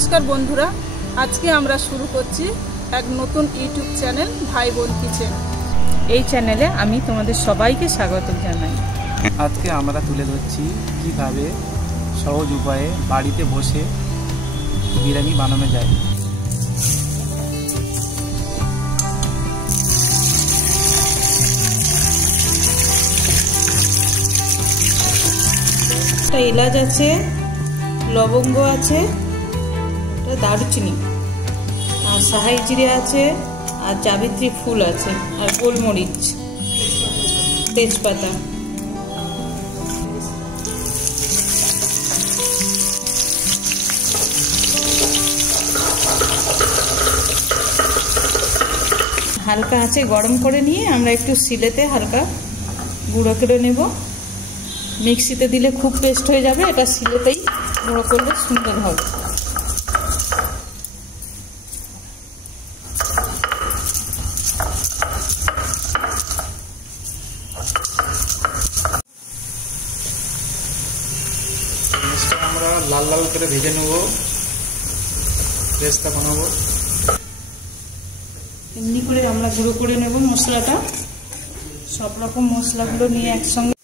নমস্কার বন্ধুরা, আজকে আমরা শুরু করছি এক নতুন ইউটিউব চ্যানেল ভাই বোন কিচেন। এই চ্যানেলে আমি তোমাদের সবাইকে স্বাগত জানাই। আজকে আমরা তুলে ধরছি কিভাবে সহজ উপায়ে বাড়িতে বসে বিরিয়ানি বানানো যায়। একটা এলাচ আছে, লবঙ্গ আছে, দারুচিনি আর সাহাই জিরে আছে, আর জাবিত্রী ফুল আছে, আর গোলমরিচ, তেজপাতা। হালকা আছে গরম করে নিয়ে আমরা একটু শিলেতে হালকা গুঁড়ো করে নেব। মিক্সিতে দিলে খুব পেস্ট হয়ে যাবে, এটা শিলেতেই গুঁড়ো করলে সুন্দর হবে। আমরা লাল লাল করে ভেজে নেব, পেস্টটা বানাবো। এমনি করে আমরা গুঁড়ো করে নেব মশলাটা, সব রকম মশলাগুলো নিয়ে একসঙ্গে।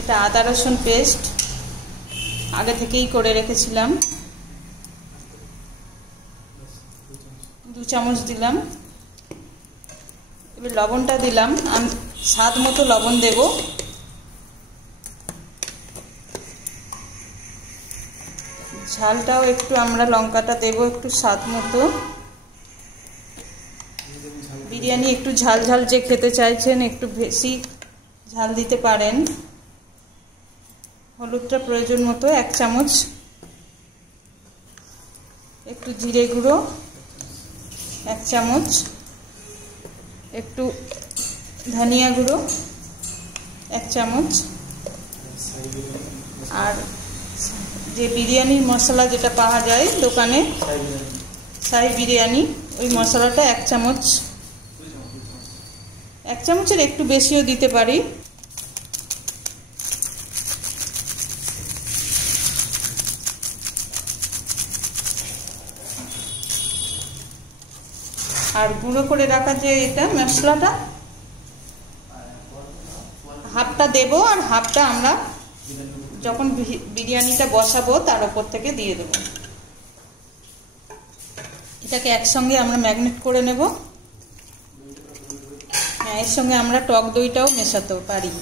এটা আদা রসুন পেস্ট আগে থেকেই করে রেখেছিলাম, 2 চামচ দিলাম। এবার লবণটা দিলাম, আমি স্বাদ মতো লবণ দেব। ঝালটাও একটু আমরা লঙ্কাটা দেব একটু স্বাদ মতো। বিরিয়ানি একটু ঝাল ঝাল যে খেতে চাইছেন একটু বেশি ঝাল দিতে পারেন। হলুদটা প্রয়োজন মতো 1 চামচ, একটু জিরে গুঁড়ো 1 চামচ, একটু ধনিয়া গুঁড়ো 1 চামচ, আর যে বিরিয়ানির মশলা যেটা পাওয়া যায় দোকানে, শাহি বিরিয়ানি, ওই মশলাটা 1 চামচ, 1 চামচের একটু বেশিও দিতে পারি। আর গুঁড়ো করে রাখা যে এটা মশলাটা, হাফটা দেব আর হাফটা আমরা যখন বিরিয়ানিটা বসাবো তার উপর থেকে দিয়ে দেব। এটাকে একসঙ্গে আমরা ম্যাগনেট করে নেব। হ্যাঁ, এর সঙ্গে আমরা টক দইটাও মেশাতে পারি।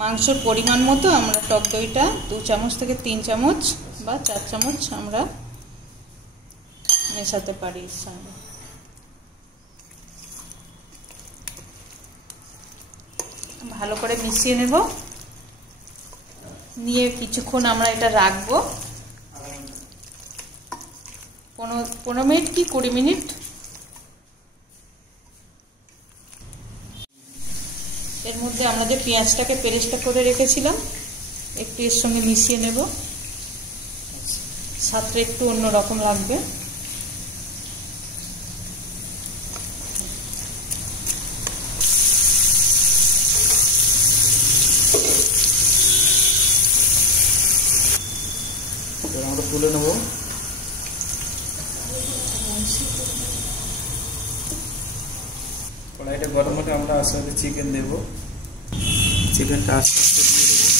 মাংসর পরিমাণ মতো আমরা টক দইটা 2 চামচ থেকে 3 চামচ বা 4 চামচ আমরা মেশাতে পারি। ভালো করে মিশিয়ে নেব, নিয়ে কিছুক্ষণ আমরা এটা রাখবো, 15 মিনিট কি 20 মিনিট। এর মধ্যে আমরা যে পেঁয়াজটাকে পেরেস্তা করে রেখেছিলাম একটু এর সঙ্গে মিশিয়ে নেব, স্বাদটা একটু অন্যরকম লাগবে। আমরা তুলে নেব। কড়াইটা গরম হলে আমরা আস্তে আস্তে চিকেন দেব, চিকেনটা আস্তে আস্তে দিয়ে দেবো।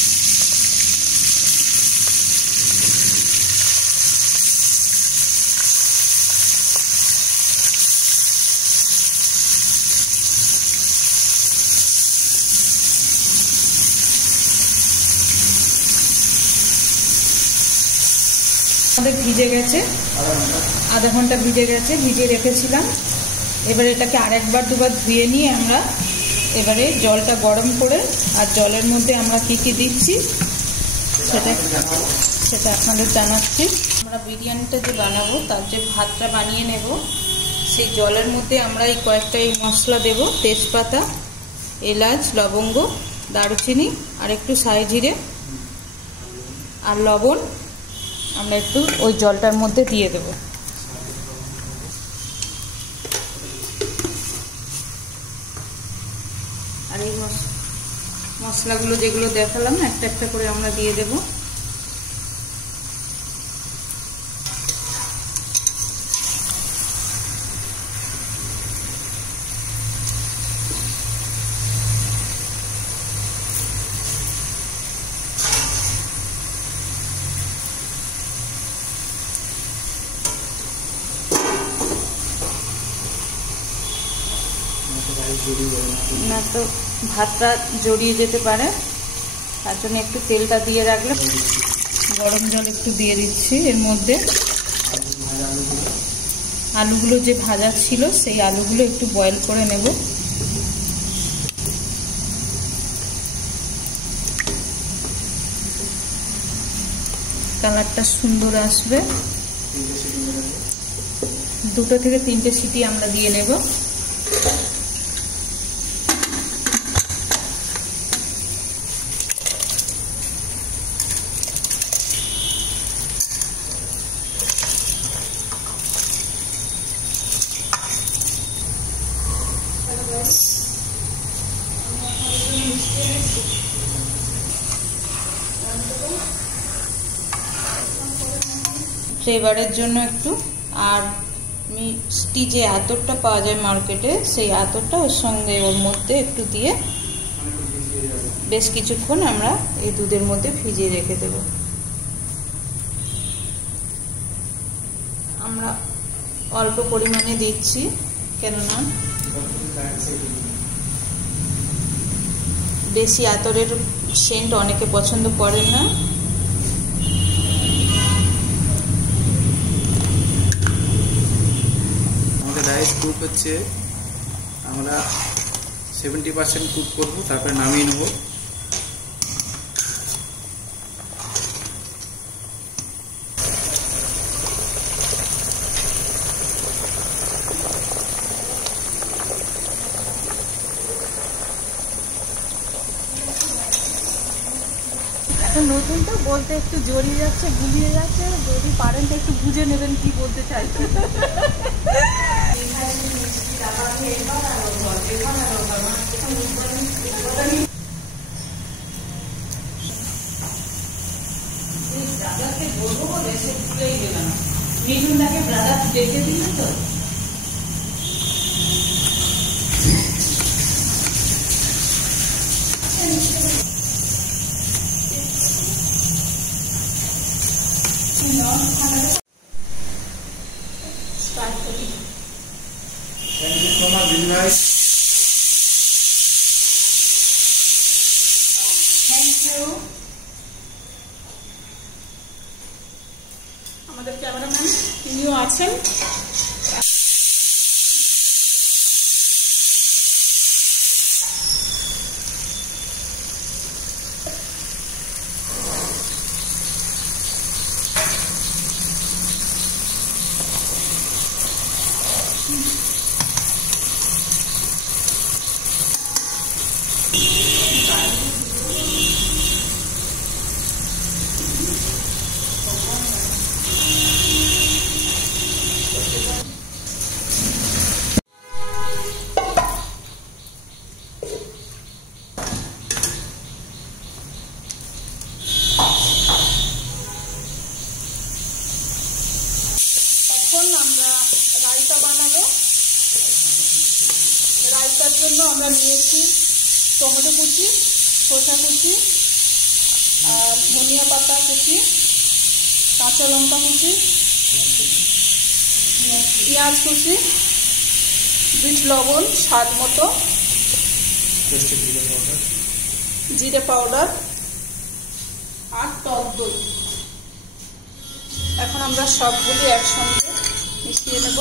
আমাদের ভিজে গেছে, আধা ঘন্টা ভিজে গেছে, ভিজে রেখেছিলাম। এবারে এটাকে আরেকবার দুবার ধুয়ে নিয়ে আমরা এবারে জলটা গরম করে, আর জলের মধ্যে আমরা কি কি দিচ্ছি সেটা আপনাদের জানাচ্ছি। আমরা বিরিয়ানিটা যে বানাবো তার যে ভাতটা বানিয়ে নেব, সেই জলের মধ্যে আমরা এই কয়েকটা এই মশলা দেব, তেজপাতা, এলাচ, লবঙ্গ, দারুচিনি, আর একটু শাহি জিরে আর লবণ আমরা একটু ওই জলটার মধ্যে দিয়ে দেব। মশলাগুলো যেগুলো দেখালাম একটা একটা করে আমরা দিয়ে দেব। না তো ভাতটা জড়িয়ে যেতে পারে, তার জন্য একটু তেলটা দিয়ে রাখলে। গরম জল একটু দিয়ে দিচ্ছি এর মধ্যে। আলুগুলো যে ভাজা ছিল সেই আলুগুলো একটু বয়েল করে নেব। কালারটা সুন্দর আসবে। 2 থেকে 3টে সিটি আমরা দিয়ে নেব। ফ্লেভারের জন্য একটু, আর মিষ্টি যে আতরটা পাওয়া যায় মার্কেটে, সেই আতরটা ওর সঙ্গে ওর মধ্যে একটু দিয়ে বেশ কিছুক্ষণ আমরা এই দুধের মধ্যে ভিজিয়ে রেখে দেব। আমরা অল্প পরিমাণে দিচ্ছি, কেননা বেশি আতরের সেন্ট অনেকে পছন্দ করেন না। রাইস কুক হচ্ছে, আমরা 70% কুক করবো, তারপরে নামিয়ে নেব। এখন নতুন তো বলতে একটু জড়িয়ে যাচ্ছে, গুলিয়ে যাচ্ছে, যদি পারেন তো একটু বুঝে নেবেন কি বলতে চাইছে। দাদাকে বলবো বলে সে ভুলেই গেলাম। মিঠুনটাকে ব্রাদার ডেকে দিল তো। Thank you so much, very nice. Thank you. আমাদের ক্যামেরাম্যান তিনিও আছেন। এখন আমরা রায়তা বানাবো। রায়তার জন্য আমরা নিয়েছি টমেটো কুচি, শসা কুচি, আর ধনিয়া পাতা কুচি, কাঁচা লঙ্কা কুচি, পেঁয়াজ কুচি, বিট লবণ স্বাদ মতো, জিরে পাউডার আর টক দই। এখন আমরা সবগুলি একসঙ্গে মিশিয়ে নেব।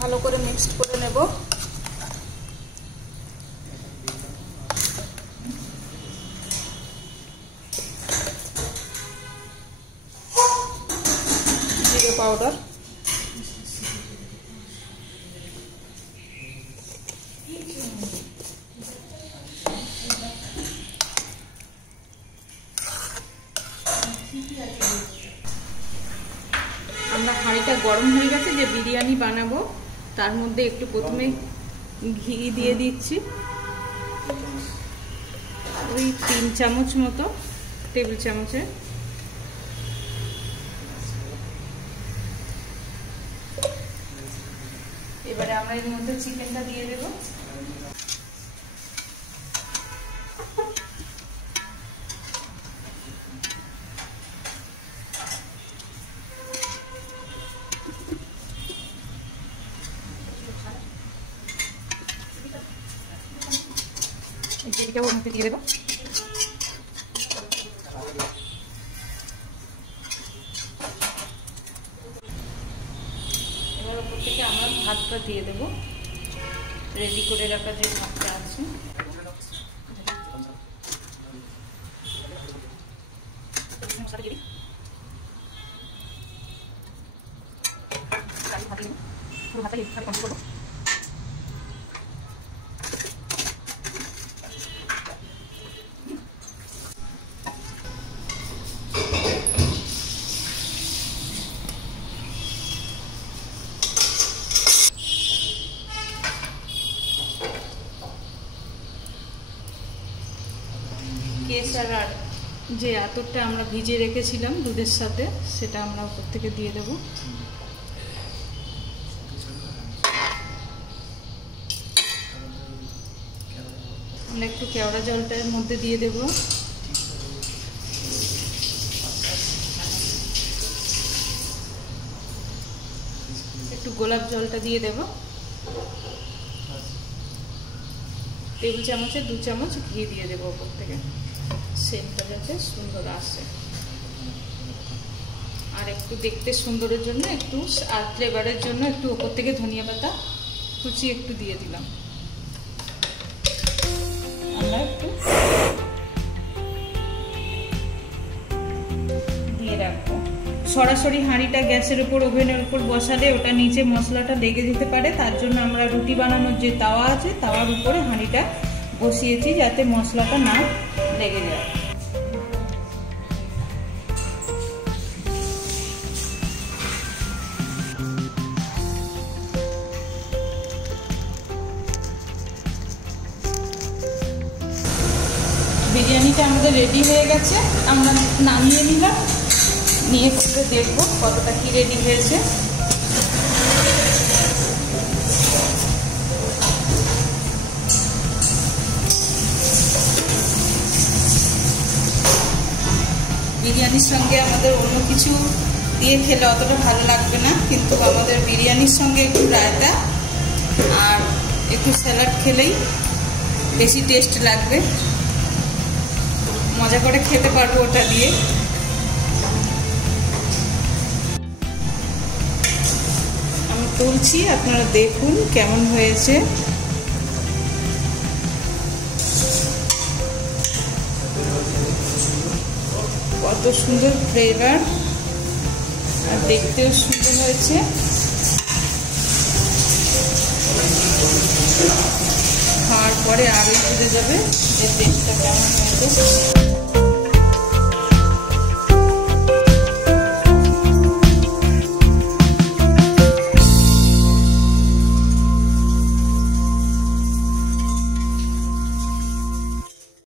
ভালো করে মিক্সড করে নেব। জিরে পাউডার, আমরা হাঁড়িটা গরম হয়ে গেছে। যে বিরিয়ানি বানাবো তার মধ্যে একটু প্রথমে ঘি দিয়ে দিচ্ছি, ওই 3 চামচ মতো, টেবিল চামচে। এবারে আমরা এর মধ্যে চিকেনটা দিয়ে দেবো। এটাও ওর মধ্যে দিয়ে দেবো। এবার ওপর থেকে আমরা ভাতটা দিয়ে দেবো, রেডি করে রাখা যে ভাতটা আছে। পুরো ভাতটা এইভাবে কন্ট্রোল করবো। কেশর আর যে আতরটা আমরা ভিজিয়ে রেখেছিলাম দুধের সাথে, সেটা আমরা উপর থেকে দিয়ে দেবো। আমরা একটু কেওড়া জলটার মধ্যে দিয়ে দেবো। একটু গোলাপ জলটা দিয়ে দেবো। টেবিল চামচে 2 চামচ ঘি দিয়ে দেবো ওপর থেকে, সেন্টটা যাতে সুন্দর আসে। আর একটু দেখতে সুন্দরের জন্য একটু, আর ফ্লেভারের জন্য একটু ওপর থেকে ধনিয়া পাতা কুচি একটু দিয়ে দিলাম। আমরা একটু দিয়ে রাখবো। সরাসরি হাঁড়িটা গ্যাসের উপর, ওভেনের উপর বসালে ওটা নিচে মশলাটা লেগে যেতে পারে। তার জন্য আমরা রুটি বানানোর যে তাওয়া আছে, তাওয়ার উপরে হাঁড়িটা বসিয়েছি যাতে মশলাটা না লেগে যায়। বিরিয়ানিটা আমাদের রেডি হয়ে গেছে, আমরা নামিয়ে নিলাম। নিয়ে খুলে দেখবো কতটা কি রেডি হয়েছে। বিরিয়ানির সঙ্গে আমাদের অন্য কিছু দিয়ে খেলে অতটা ভালো লাগবে না, কিন্তু আমাদের বিরিয়ানির সঙ্গে একটু রায়তা আর একটু স্যালাড খেলেই বেশি টেস্ট লাগবে। মজা করে খেতে পারবো ওটা দিয়ে। আমি তুলছি, আপনারা দেখুন কেমন হয়েছে। কত সুন্দর ফ্লেভার, আর দেখতেও সুন্দর হয়েছে। খাওয়ার পরে আরোই বুঝে যাবে যে টেস্টটা কেমন হয়েছে।